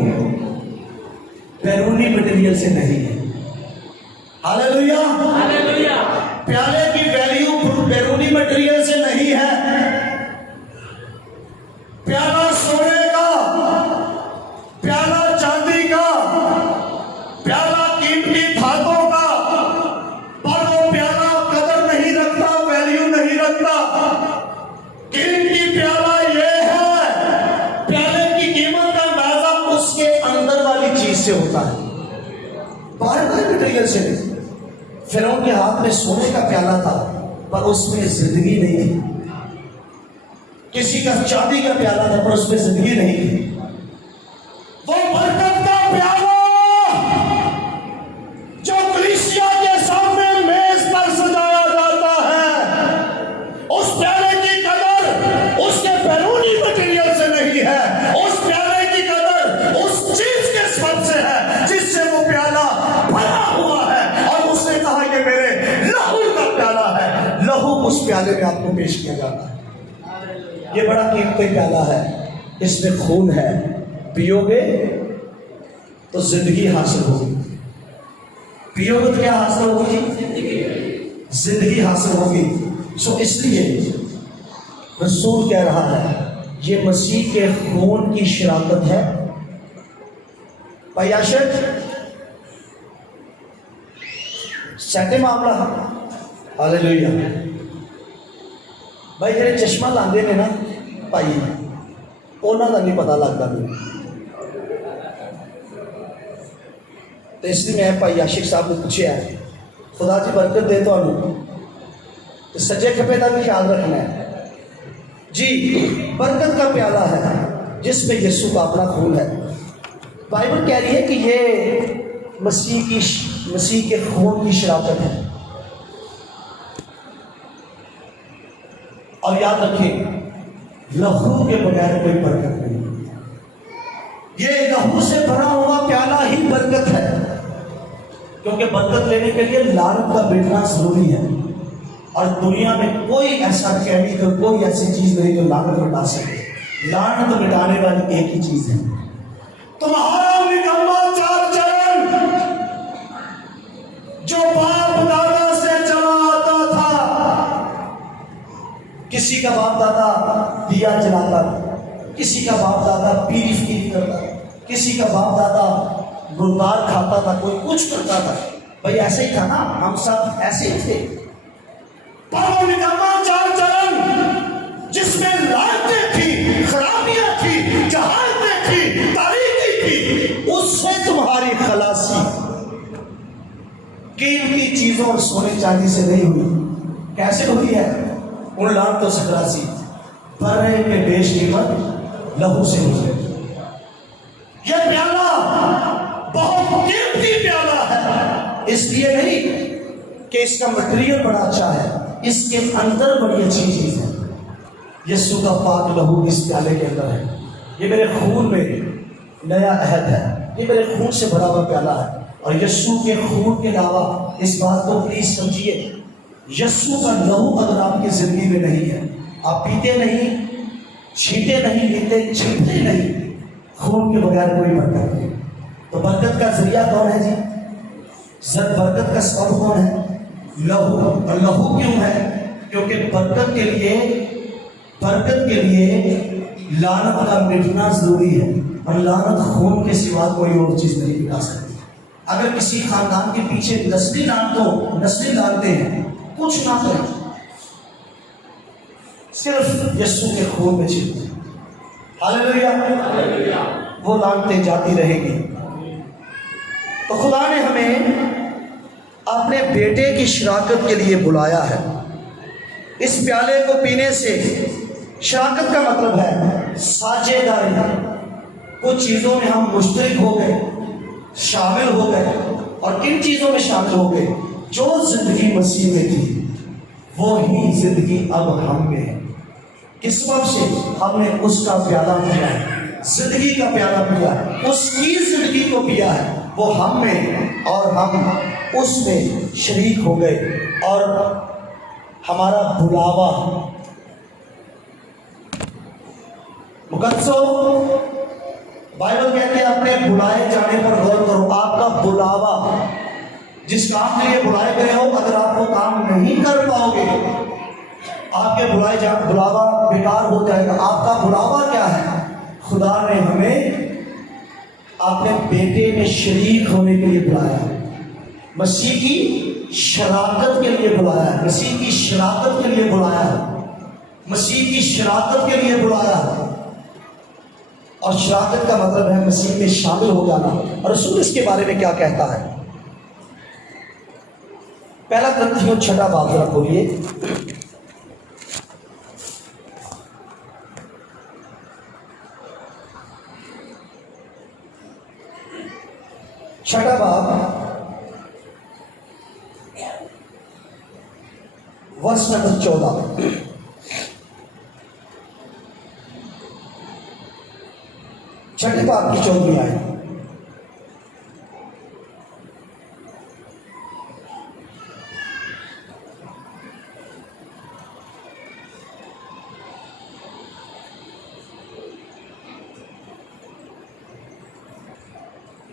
बैरूनी मटेरियल से नहीं है। Hallelujah, hallelujah. प्याले की वैल्यू बैरूनी मटेरियल से नहीं है। प्याला सोने का, प्याला चांदी का, प्याला कीमती धातों का, पर वो प्याला कदर नहीं रखता, वैल्यू नहीं रखता। कीमती प्याला ये है, प्याले की कीमत का अंदाजा उसके अंदर वाली चीज से होता है, बाहर वाले मटेरियल से नहीं। फिरौन के हाथ में सोने का प्याला था पर उसमें जिंदगी नहीं थी। किसी का चांदी का प्याला था पर उसमें जिंदगी नहीं थी। वो बरकत का प्याला जो कलीसिया के सामने मेज पर सजाया जाता है, उस प्याले की कदर प्याले में आपको पेश किया जाता है। ये बड़ा कीमती प्याला है, इसमें खून है, पियोगे तो जिंदगी हासिल होगी। पियोगे तो क्या हासिल होगी जी? जिंदगी हासिल होगी। सो इसलिए रसूल कह रहा है ये मसीह के खून की शराकत है। भाई आशिक सैटे मामला हालेलुया। भाई जेडे चश्मा लाते ने ना भाई उन्होंने नहीं पता लगता मैं, तो इसलिए मैं भाई आशिक साहब ने पूछा खुदा जी बरकत दे तो सज्जे खपे का भी ख्याल रखना है जी। बरकत का प्याला है जिसमें यीशु का अपना खून है। बाइबल कह रही है कि ये मसीह के खून की शराकत है। और याद रखें लहू के बगैर कोई बरकत नहीं। ये लहू से भरा हुआ प्याला ही बरकत है, क्योंकि बरकत लेने के लिए लानत का मिटना जरूरी है। और दुनिया में कोई ऐसा केमिकल, कोई ऐसी चीज नहीं जो लानत मिटा सके। लानत मिटाने वाली एक ही चीज है, तुम्हारा निकम्मा चाल चलन जो बाप दादा से चला आता था। किसी का बाप दादा दिया जलाता, किसी का बाप दादा पीरी फीरी करता, किसी का बाप दादा गुलदार खाता था, कोई कुछ करता था। भाई ऐसे ही था ना, हम सब ऐसे ही थे। पर निकम्मा चाल चलन जिसमें लानतें थी, खराबियां थी, जहालतें थी, तारीकी थी, उससे तुम्हारी खलासी कीमती चीजों और सोने चांदी से नहीं हुई। कैसे हुई है? उन लानतों से खलासी बर्रे के बेशकीमत लहू से हुई है। यह प्याला बहुत कीमती प्याला है, इसलिए नहीं कि इसका मटेरियल बड़ा अच्छा है, इसके अंदर बड़ी अच्छी चीज है। यीशु का पाक लहू इस प्याले के अंदर है। ये मेरे खून में नया अहद है, ये मेरे खून से भरा हुआ प्याला है। और यीशु के खून के अलावा इस बात को प्लीज समझिए, यीशु का लहू अगर आपकी जिंदगी में नहीं है, आप पीते नहीं, छींटे नहीं, लेते छींटते नहीं, खून के बगैर कोई बरकत नहीं। तो बरकत का जरिया कौन है जी? सर बरकत का सबब कौन है? लहू। और लहू क्यों है? क्योंकि बरकत के लिए लानत का मिटना जरूरी है, और लानत खून के सिवा कोई और चीज नहीं मिटा सकती। अगर किसी खानदान के पीछे नस्ली लानते हैं, कुछ ना करें, सिर्फ यीशु के खून में छिपते, हालेलुया, वो लानते जाती रहेगी। तो खुदा ने हमें अपने बेटे की शराकत के लिए बुलाया है। इस प्याले को पीने से, शराकत का मतलब है साझेदारी। कुछ चीज़ों में हम मुश्तरक हो गए, शामिल हो गए, और किन चीज़ों में शामिल हो गए? जो जिंदगी मसीह में थी वो ही जिंदगी अब हम में है। किस वक्त से हमने उसका प्याला पिया है, जिंदगी का प्याला पिया है, उसकी जिंदगी को पिया है, वो हम में और हम उसमें शरीक हो गए। और हमारा बुलावा मुकद्दसो, बाइबल कहते हैं अपने बुलाए जाने पर गौर करो। आपका बुलावा, जिस काम के लिए बुलाए गए हो, अगर आप वो काम नहीं कर पाओगे, आपके बुलावा बेकार हो जाएगा। आपका बुलावा क्या है? खुदा ने हमें अपने बेटे में शरीक होने के लिए बुलाया, मसीह की शराकत के लिए बुलाया है, मसीह की शराकत के लिए बुलाया है, मसीह की शराकत के लिए बुलाया है। और शराकत का मतलब है मसीह में शामिल हो जाना। और रसूल इसके बारे में क्या कहता है? पहला ग्रंथियों 6 बाब जरा खोलिए। छठा बाब वर्ष नंबर 14। छठे बाब की 14वीं आयत।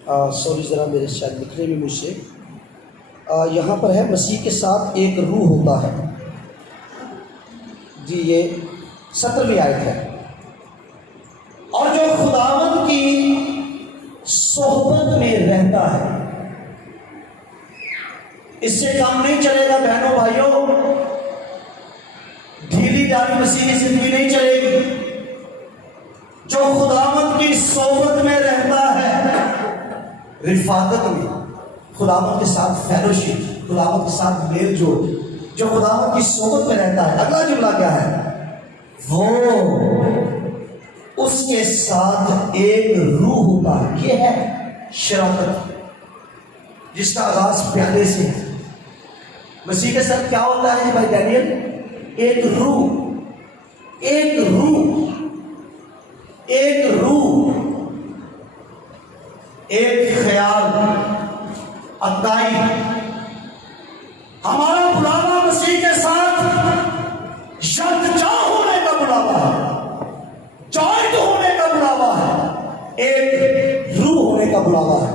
सॉरी ज़रा मेरे शायद लिखने में मुझसे यहाँ पर है मसीह के साथ एक रूह होता है जी, ये 17वीं आयत है। और जो खुदावंद की सोहबत में रहता है, इससे काम नहीं चलेगा बहनों भाइयों, ढीली डाली मसीह की जिंदगी नहीं चलेगी। जो खुदावंद की सोहबत में रहता है, रिफाकत में, खुदावंद के साथ फेलोशिप, खुदावंद के साथ मेल जोड़, जो खुदावंद की सोहबत में रहता है, अगला जुमला क्या है? वो उसके साथ एक रूह होता है। ये है शराकत, जिसका आगाज प्याले से है। मसीह के साथ क्या होता है भाई डैनियल? एक रूह, एक रूह, एक रूह, एक ख्याल, अकाई। हमारा बुलावा मसीह के साथ यकजा होने का बुलावा है, जॉइंट होने का बुलावा है, एक रूह होने का बुलावा है।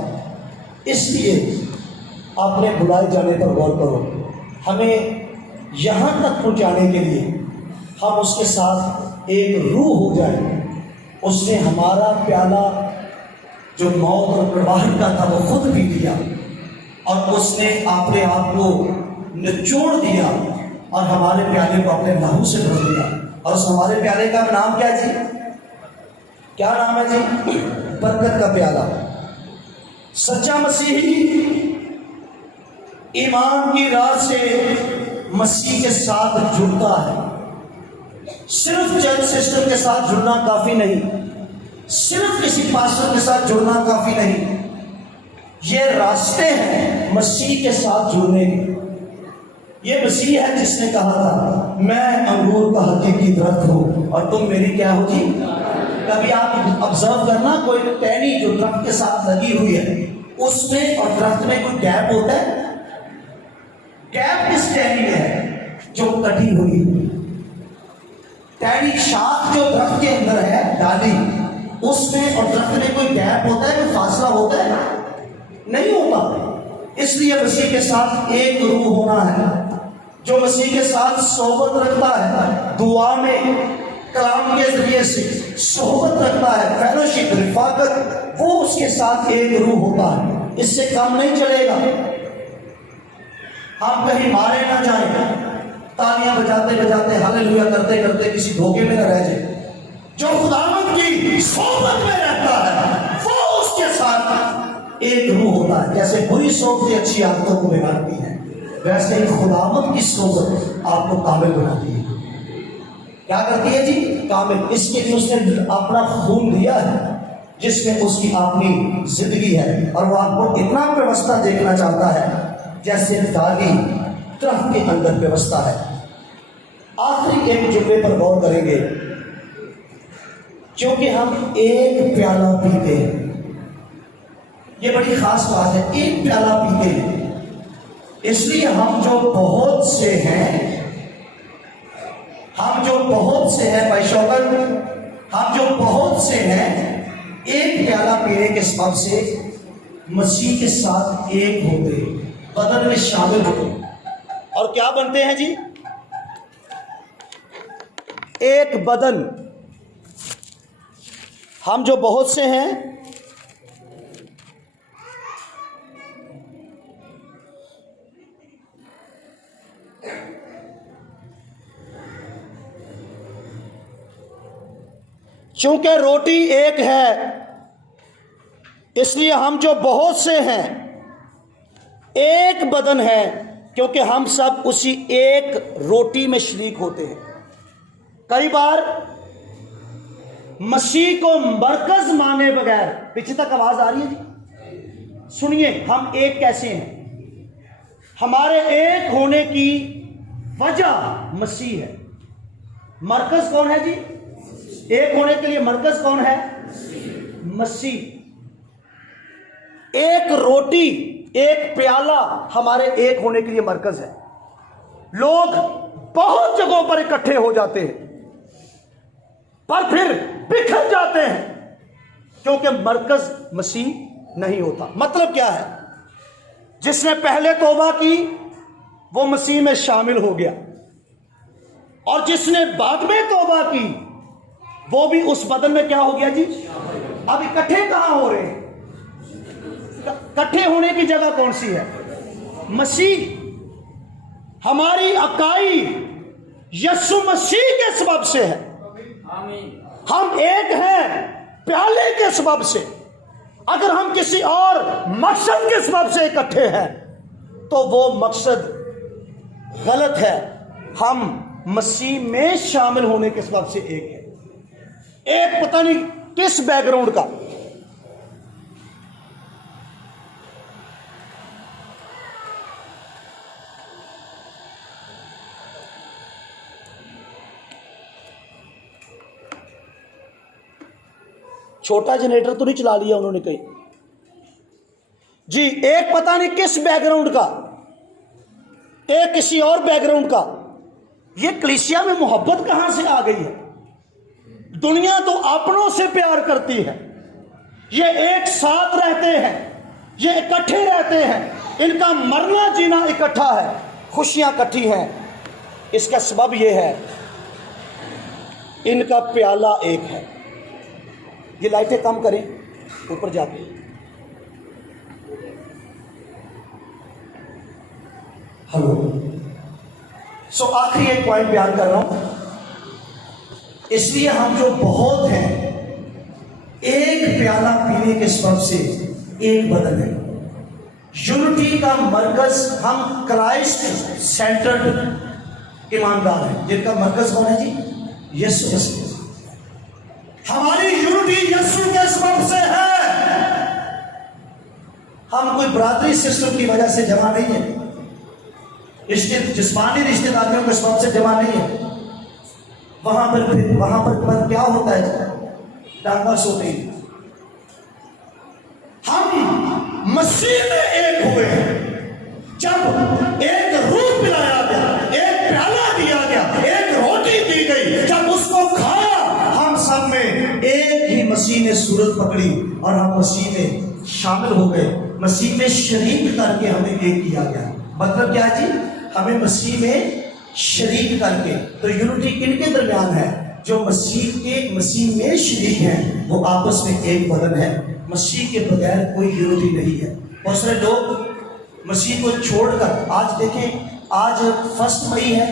इसलिए अपने बुलाए जाने पर गौर करो। हमें यहां तक पहुंचाने के लिए हम उसके साथ एक रूह हो जाए। उसने हमारा प्याला जो मौत और प्रवाहित का था वो खुद पी लिया, और उसने अपने आप को निचोड़ दिया और हमारे प्याले को अपने लहू से भर दिया। और उस हमारे प्याले का नाम क्या है जी? क्या नाम है जी? बरकत का प्याला। सच्चा मसीही ईमान की राह से मसीह के साथ जुड़ता है। सिर्फ चर्च सिस्टम के साथ जुड़ना काफी नहीं, सिर्फ किसी पास्टर के साथ जुड़ना काफी नहीं। ये रास्ते हैं मसीह के साथ जुड़ने के। ये मसीह है जिसने कहा था, मैं अंगूर का हकीकी दरख्त हूं और तुम मेरी क्या हो जी? कभी आप ऑब्जर्व करना, कोई टहनी जो दरख्त के साथ लगी हुई है, उसमें और दरख्त में कोई गैप होता है? गैप किस टहनी में है? जो कटी हुई टहनी, शाख जो दरख्त के अंदर है, डाली, उसमें और दरख्त में कोई गैप होता है? कोई फासला होता है? नहीं होता। इसलिए मसीह के साथ एक रूह होना है। जो मसीह के साथ सोहबत रखता है, दुआ में, कलाम के जरिए से सोहबत रखता है, फेलोशिप, रिफाकत, वो उसके साथ एक रूह होता है। इससे काम नहीं चलेगा। हम कहीं मारे ना जाए, तालियां बजाते बजाते, हालेलुया करते करते किसी धोखे में न रह जाए। जो खुदावंद की सोहबत में रहता है, वो उसके साथ एक रूह होता है। जैसे बुरी सोच अच्छी आदतों को बिगाड़ती है, वैसे ही खुदावंद की सोहबत आपको काबिल बनाती है। क्या करती है जी? काबिल। इसके लिए उसने अपना खून दिया है, जिसमें उसकी अपनी जिंदगी है, और वो आपको इतना व्यवस्था देखना चाहता है जैसे डाली दरख्त के अंदर व्यवस्था है। आखिरी एक जुमले पर गौर करेंगे। क्योंकि हम एक प्याला पीते हैं, ये बड़ी खास बात है, एक प्याला पीते हैं। इसलिए हम जो बहुत से हैं, हम जो बहुत से हैं भाई शौकत, हम जो बहुत से हैं, एक प्याला पीने के सबब से मसीह के साथ एक होते, बदन में शामिल होते। और क्या बनते हैं जी? एक बदन। हम जो बहुत से हैं, चूंकि रोटी एक है, इसलिए हम जो बहुत से हैं, एक बदन है, क्योंकि हम सब उसी एक रोटी में शरीक होते हैं। कई बार मसीह को मरकज माने बगैर, पीछे तक आवाज आ रही है जी? सुनिए, हम एक कैसे हैं? हमारे एक होने की वजह मसीह है। मरकज कौन है जी? एक होने के लिए मरकज कौन है? मसीह। एक रोटी, एक प्याला हमारे एक होने के लिए मरकज है। लोग बहुत जगहों पर इकट्ठे हो जाते हैं, पर फिर बिखर जाते हैं, क्योंकि मरकज मसीह नहीं होता। मतलब क्या है? जिसने पहले तौबा की वो मसीह में शामिल हो गया, और जिसने बाद में तौबा की वो भी उस बदन में क्या हो गया जी? अब इकट्ठे कहां हो रहे हैं? इकट्ठे होने की जगह कौन सी है? मसीह। हमारी अकाई यीशु मसीह के सबब से है। हम एक हैं प्याले के सबब से। अगर हम किसी और मकसद के सबब से इकट्ठे हैं तो वो मकसद गलत है। हम मसीह में शामिल होने के सबब से एक है। एक पता नहीं किस बैकग्राउंड का, छोटा जनरेटर तो नहीं चला लिया उन्होंने कहीं जी। एक पता नहीं किस बैकग्राउंड का, एक किसी और बैकग्राउंड का। ये कलीसिया में मोहब्बत कहां से आ गई है? दुनिया तो अपनों से प्यार करती है। ये एक साथ रहते हैं, ये इकट्ठे रहते हैं, इनका मरना जीना इकट्ठा है, खुशियां इकट्ठी हैं। इसका सबब यह है इनका प्याला एक है। ये लाइटें कम करें ऊपर जाके। हेलो। सो आखिरी एक पॉइंट बयान कर रहा हूं। इसलिए हम जो बहुत हैं, एक प्याला पीने के सबब से एक बदन है। यूनिटी का मरकज, हम क्राइस्ट सेंटर्ड ईमानदार हैं, जिनका मरकज कौन है जी? यीशु मसीह। हमारी यूनिटी यीशु के सबब से है। हम कोई बरादरी सिस्टम की वजह से जमा नहीं है, जिस्मानी रिश्तेदारियों के सबब से जमा नहीं है। वहां पर क्या होता है? डांगा सोते हैं। हम मसीह में एक हुए जब एक रूप पिलाया गया, एक प्याला दिया गया, एक रोटी दी गई। जब उसको खाया हम सब में एक ही मसीह ने सूरत पकड़ी और हम मसीह में शामिल हो गए। मसीह में शरीक करके हमें एक किया गया। मतलब क्या जी? हमें मसीह में शरीक करके। तो यूनिटी किनके दरमियान है? जो मसीह में शरीक हैं, वो आपस में एक बदन है। मसीह के बगैर कोई यूनिटी नहीं है। बहुत सारे लोग मसीह को छोड़कर, आज देखें, आज 1 मई है,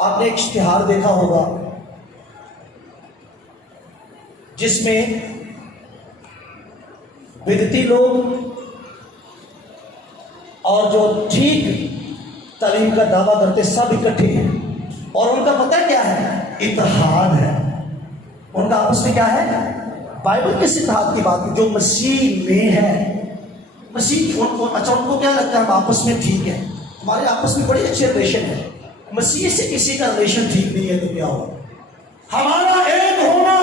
आपने एक इश्तिहार देखा होगा जिसमें विद्यार्थी लोग और जो ठीक तालीम का दावा करते सब इकट्ठे हैं, और उनका पता क्या है? इत्तेहाद है। उनका आपस में क्या है? बाइबल किस इत्तेहाद की बात है? जो मसीह में है। मसीह अच्छा, उनको क्या लगता है? हम आपस में ठीक है, हमारे आपस में बड़ी अच्छी रिलेशन है। मसीह से किसी का रिलेशन ठीक नहीं है तो क्या होगा? हमारा एक होना,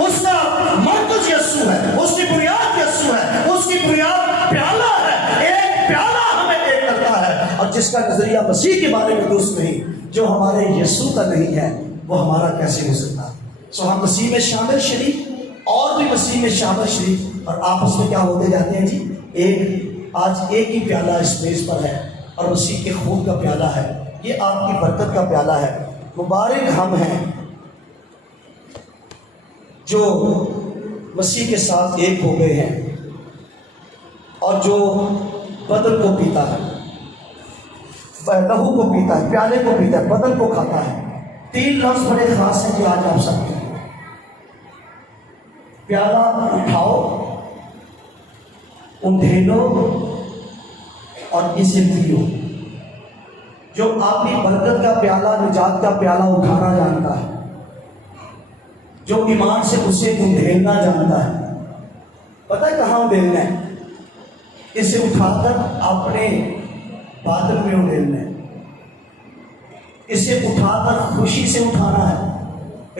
उसका मरकज यीशु है, उसकी बुनियाद यीशु है, उसकी बुनियाद प्याला है। एक प्याला हमें एक करता है, और जिसका नजरिया मसीह के बारे में दुरुस्त नहीं, जो हमारे यीशु का नहीं है, वो हमारा कैसे हो सकता है? सो हम मसीह में शामिल शरीक, और भी मसीह में शामिल शरीक, और आपस में क्या होते जाते हैं जी? एक। आज एक ही प्याला इस मेज पर है, और मसीह के खून का प्याला है। ये आपकी बरकत का प्याला है। मुबारक हम हैं जो मसीह के साथ एक हो गए हैं, और जो बदन को पीता है, लहू को पीता है, प्याले को पीता है, बदन को खाता है। 3 लफ्ज बड़े खास हैं जो आज आप सकते हैं। प्याला उठाओ, उंधेलो और इसे पियो। जो अपनी बरकत का प्याला, निजात का प्याला उठाना जानता है, जो ईमान से उसे उंधेलना जानता है, पता है कहाँ उंधेलना है? इसे उठाकर अपने बादल में उंधेलना है, इसे उठाकर खुशी से उठाना है।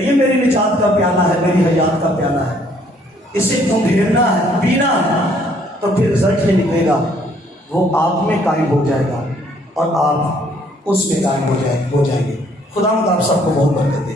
ये मेरी निजात का प्याला है, मेरी हयात का प्याला है। इसे उंधेलना है, पीना है, तो फिर रिजल्ट ये निकलेगा, वो आप में कायम हो जाएगा और आप उसमें कायम हो जाएंगे। खुदा आप सबको बहुत बरकत दे।